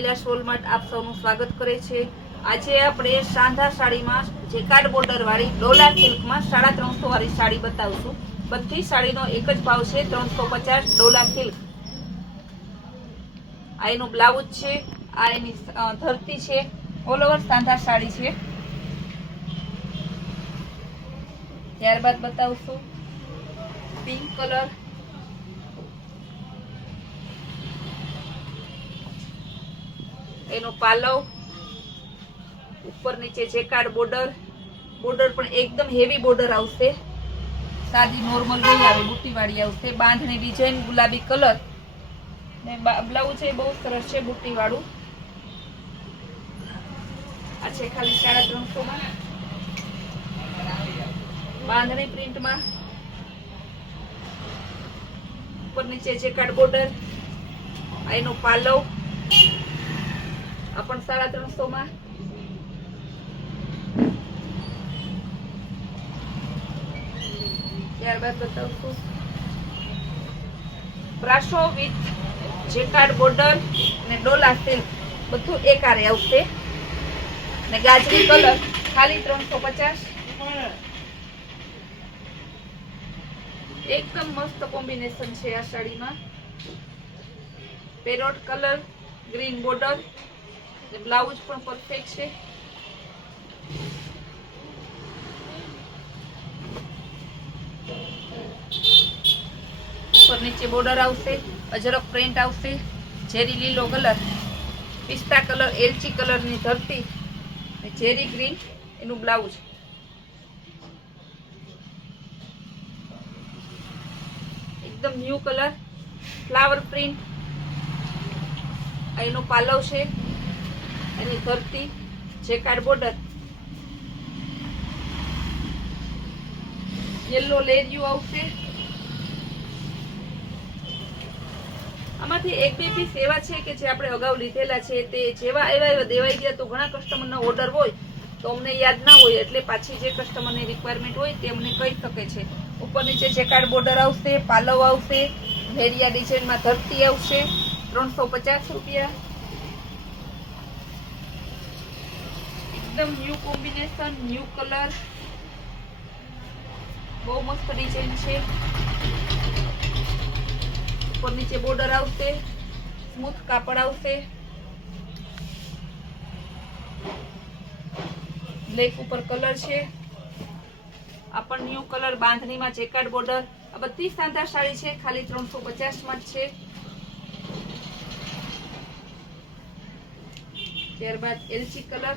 Kailash Walmart આપ સૌનું સ્વાગત કરે છે। આજે આપણે સાંધા સાડીમાં જેકાર્ડ બોર્ડર વાળી ડોલા સિલ્કમાં 350 વાળી સાડી બતાવશું। બધી સાડીનો એક જ ભાવ છે 350 ડોલા સિલ્ક। આ એનું બ્લાઉઝ છે, આ એની ધરતી છે, ઓલ ઓવર સાંધા સાડી છે। ત્યારબાદ બતાવશું પિંક કલર, એનો પાલવ, ઉપર નીચે જેકાર્ડ બોર્ડર પણ એકદમ હેવી બોર્ડર આવશે, સાદી નોર્મલ નહીં આવે, બુટ્ટી વાળી આવશે। બાંધણી ડિઝાઇન ગુલાબી કલર ને બ્લાઉઝ એ બહુ સરસ છે બુટ્ટી વાળું। આ છે ખાલી 350 માં। બાંધણી પ્રિન્ટમાં, ઉપર નીચે જેકાર્ડ બોર્ડર, આ એનો પાલવ, આ પણ 350 માં। ત્યારબાદ બતાવશું બ્રાસો વિથ જેકાર્ડ બોર્ડર ને ડોલા સિલ્ક, બધું એક આરે આવશે ને ગાજરી કલર ખાલી 350। એકદમ મસ્ત કોમ્બિનેશન છે આ સાડીમાં। Parrot colour, green border, blouse પણ પરફેક્ટ છે। ઉપર નીચે બોર્ડર આવશે, અજરક પ્રિન્ટ આવશે, જેરી લીલો કલર, પિસ્તા કલર, એલચી કલરની ધરતી, જેરી ગ્રીન એનું બ્લાઉઝ। એકદમ ન્યૂ કલર, ફ્લાવર પ્રિન્ટ, એનો પાલવ છે, એની ધરતી, જેકાર્ડ બોર્ડર, યેલો લેરિયું આવશે। આમાંથી એક બે પીસ એવા છે કે જે આપણે અગાઉ લીધેલા છે, તે જેવા એવા દેવાઈ ગયા તો ઘણા કસ્ટમરના ઓર્ડર હોય તો અમને યાદ ના હોય, એટલે પાછી જે કસ્ટમરની રિક્વાયરમેન્ટ હોય તે અમને કહી શકે છે। ઉપર નીચે જેકાર્ડ બોર્ડર આવશે, પાલવ આવશે, ભેડિયા ડિઝાઇનમાં ધરતી આવશે, 350 રૂપિયા। એકદમ ન્યૂ કોમ્બિનેશન, ન્યૂ કલર, બહુ મસ્ત ડિઝાઇન છે। ઉપર નીચે બોર્ડર આવશે, સ્મૂથ કાપડ આવશે, બ્લેક ઉપર કલર છે, આ પણ ન્યૂ કલર, બાંધણીમાં જેકાર્ડ બોર્ડર। આ બધી સાંધા સાડી છે, ખાલી 350 માં જ છે। ત્યારબાદ એલચી કલર,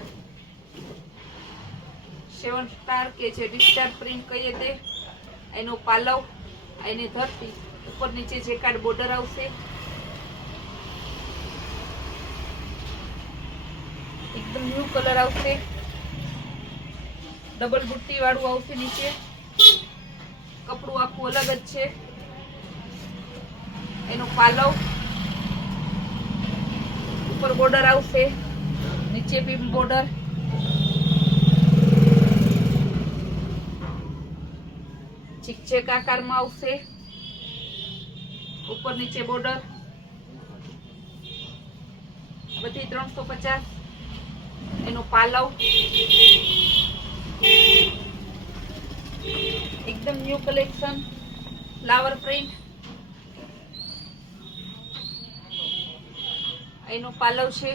7 સ્ટાર કે જે ડિસ્ચાર્જ પ્રિન્ટ કહીએ તે, એનો પાલવ, એની ધરતી, ઉપર નીચે જેકાર્ડ બોર્ડર આવશે। એકદમ ન્યૂ કલર આવશે, ડબલ બુટ્ટી વાળું આવશે નીચે, કપડું આખું અલગ જ છે, એનો પાલવ, ઉપર બોર્ડર આવશે, નીચે બી બોર્ડર, ચીકચેક આકારમાં આવશે, ઉપર નીચે બોર્ડર, બધી 350। એનો પાલવ, એકદમ ન્યૂ કલેક્શન, ફ્લાવર પ્રિન્ટ, એનો પાલવ છે,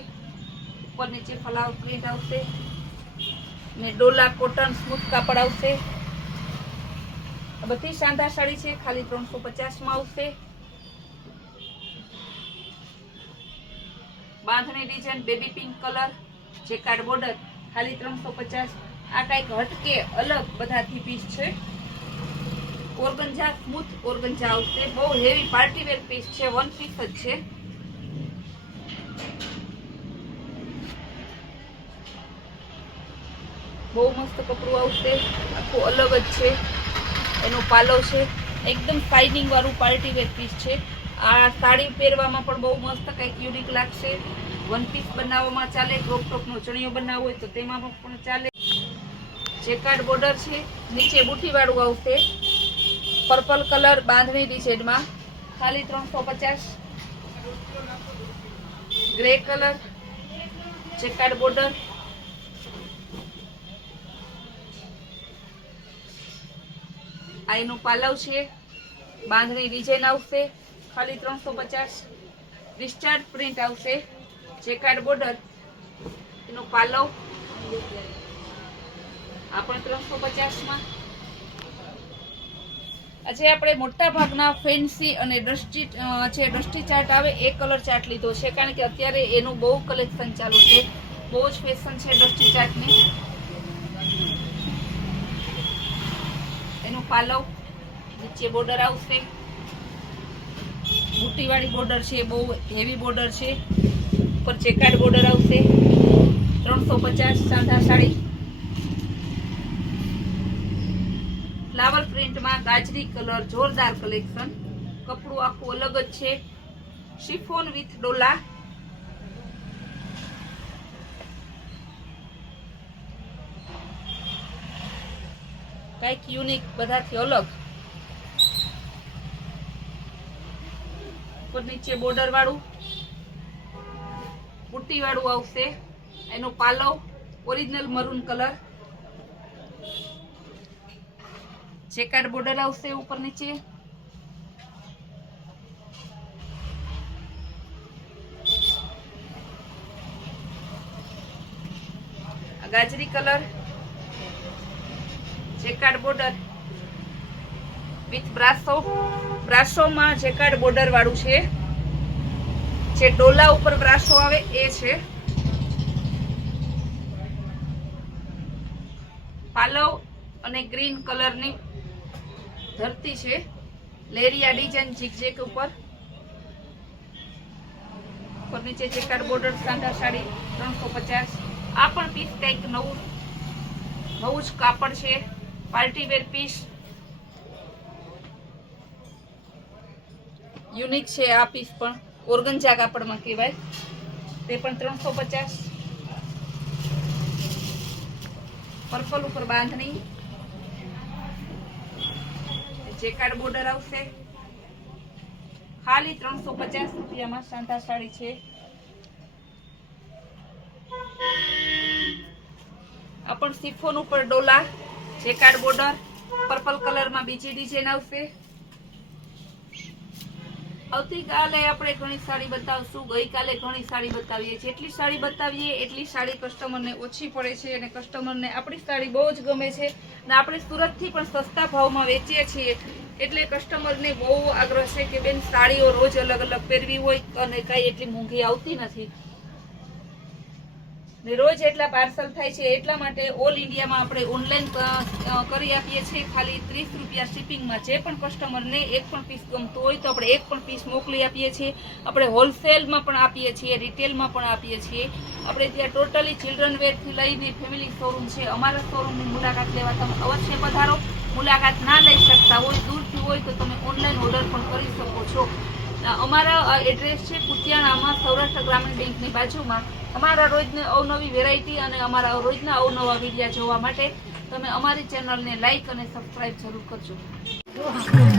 ઉપર નીચે ફ્લાવર પ્રિન્ટ આવશે ને ડોલા કોટન સ્મૂથ કાપડ આવશે। બધી સાંધા સાડી છે, ખાલી 350 માં આવશે। Bandhani design baby pink colour, jacquard border, ખાલી 350। આ કઈક હટકે અલગ બધાથી પીસ છે। ઓર્ગન્જા, સ્મૂથ ઓર્ગન્જા આવશે, બહુ હેવી પાર્ટી વેર પીસ છે, વન પીસ જ છે। બહુ મસ્ત કપડું આવશે, આખું અલગ જ છે, એનો પાલવ છે, એકદમ શાઇનિંગ વાળું પાર્ટી વેર પીસ છે। આ સાડી પહેરવામાં પણ બહુ મસ્ત કંઈક યુનિક લાગશે। વન પીસ બનાવવામાં ચાલે, ક્રોપ ટોપનો ચણિયો બનાવવો હોય તો તેમાં પણ ચાલે। જેકાર્ડ બોર્ડર છે, નીચે બુટ્ટી વાળું આવશે, પર્પલ કલર, બાંધણી ડિઝાઇનમાં, ખાલી 350। ગ્રે કલર, ચેકાર્ડ બોર્ડર, આ એનું પાલવ છે, બાંધણી ડિઝાઇન આવશે, ખાલી 350. ડિસ્ચાર્જ પ્રિન્ટ આવશે, ચેકાર્ડ બોર્ડર, એનો પાલવ આ પણ 350 માં. આજે આપણે મોટા ભાગના ફેન્સી અને ડસ્ટી ચાર્ટ આવે એ કલર ચાર્ટ લીધો છે, કારણ કે અત્યારે એનું બહુ કલેક્શન ચાલુ છે, બહુ જ ફેશન છે ડસ્ટી ચાર્ટની. એનું પાલવ, નીચે બોર્ડર આવશે, બુટ્ટીવાળી બોર્ડર છે, બહુ હેવી બોર્ડર છે, ઉપર ચેકાર્ડ બોર્ડર આવશે, 350 સાંધા સાડી. ફ્લાવર પ્રિન્ટમાં ગાજરી કલર, જોરદાર કલેક્શન. કપડું આખું અલગ જ છે, શિફોન વિથ ડોલા. કઈક યુનિક, બધાથી અલગ. ઉપર નીચે બોર્ડર વાળું, બુટ્ટી વાળું આવશે, એનો પાલવ ઓરિજિનલ મરૂન કલર, ચેકાર્ડ બોર્ડર આવશે ઉપર નીચે. ગાજરી કલર, ચેકાર્ડ બોર્ડર વિથ બ્રાસો માં ચેકાર્ડ બોર્ડર વાળું છે, જે ડોલા ઉપર બ્રાસો આવે એ છે. પાલવ અને ગ્રીન કલરની ધરતી છે, લેરિયા ડિઝાઇન ઝિગઝેગ ઉપર નીચે ચેકાર્ડ બોર્ડર, સાંધા સાડી 350. આ પણ પીસ કંઈક નવું જ કાપડ છે, પાર્ટી વેર પીસ યુનિક છે. આ પીસ પણ ઓર્ગન્જા કાપડમાં કહેવાય, તે પણ 350. પર્પલ ઉપર બાંધણી, ચેકાર્ડ બોર્ડર આવશે, ખાલી 350 રૂપિયામાં સાંધા સાડી છે. આ પણ શિફોન ઉપર ડોલા, ચેકાર્ડ બોર્ડર, પર્પલ કલરમાં બીજી ડિઝાઇન આવશે. આવતીકાલે આપણે ઘણી સાડી બતાવશું, ગઈકાલે ઘણી સાડી બતાવીએ. જેટલી સાડી બતાવીએ એટલી સાડી કસ્ટમરને ઓછી પડે છે, અને કસ્ટમરને આપણી સાડી બહુ જ ગમે છે, અને આપણે સુરતથી પણ સસ્તા ભાવમાં વેચીએ છીએ, એટલે કસ્ટમરને બહુ આગ્રહ છે કે બેન સાડીઓ રોજ અલગ અલગ પહેરવી હોય, અને કાંઈ એટલી મોંઘી આવતી નથી, ને રોજ એટલા પાર્સલ થાય છે. એટલા માટે ઓલ ઇન્ડિયામાં આપણે ઓનલાઈન કરી આપીએ છીએ, ખાલી 30 રૂપિયા શિપિંગમાં. જે પણ કસ્ટમરને એક પણ પીસ ગમતું હોય તો આપણે એક પણ પીસ મોકલી આપીએ છીએ. આપણે હોલસેલમાં પણ આપીએ છીએ, રિટેલમાં પણ આપીએ છીએ. આપણે ત્યાં ટોટલી ચિલ્ડ્રન વેરથી લઈને ફેમિલી શોરૂમ છે. અમારા શોરૂમની મુલાકાત લેવા તમે અવશ્ય પધારો. મુલાકાત ના લઈ શકતા હોય, દૂરથી હોય, તો તમે ઓનલાઈન ઓર્ડર પણ કરી શકો છો. અમારા એડ્રેસ છે કુતિયાણામાં, સૌરાષ્ટ્ર ગ્રામીણ બેંકની બાજુમાં. અમારા રોજની અવનવી વેરાયટી અને અમારા રોજના અવનવા વિડીયા જોવા માટે તમે અમારી ચેનલને લાઈક અને સબસ્ક્રાઇબ જરૂર કરજો.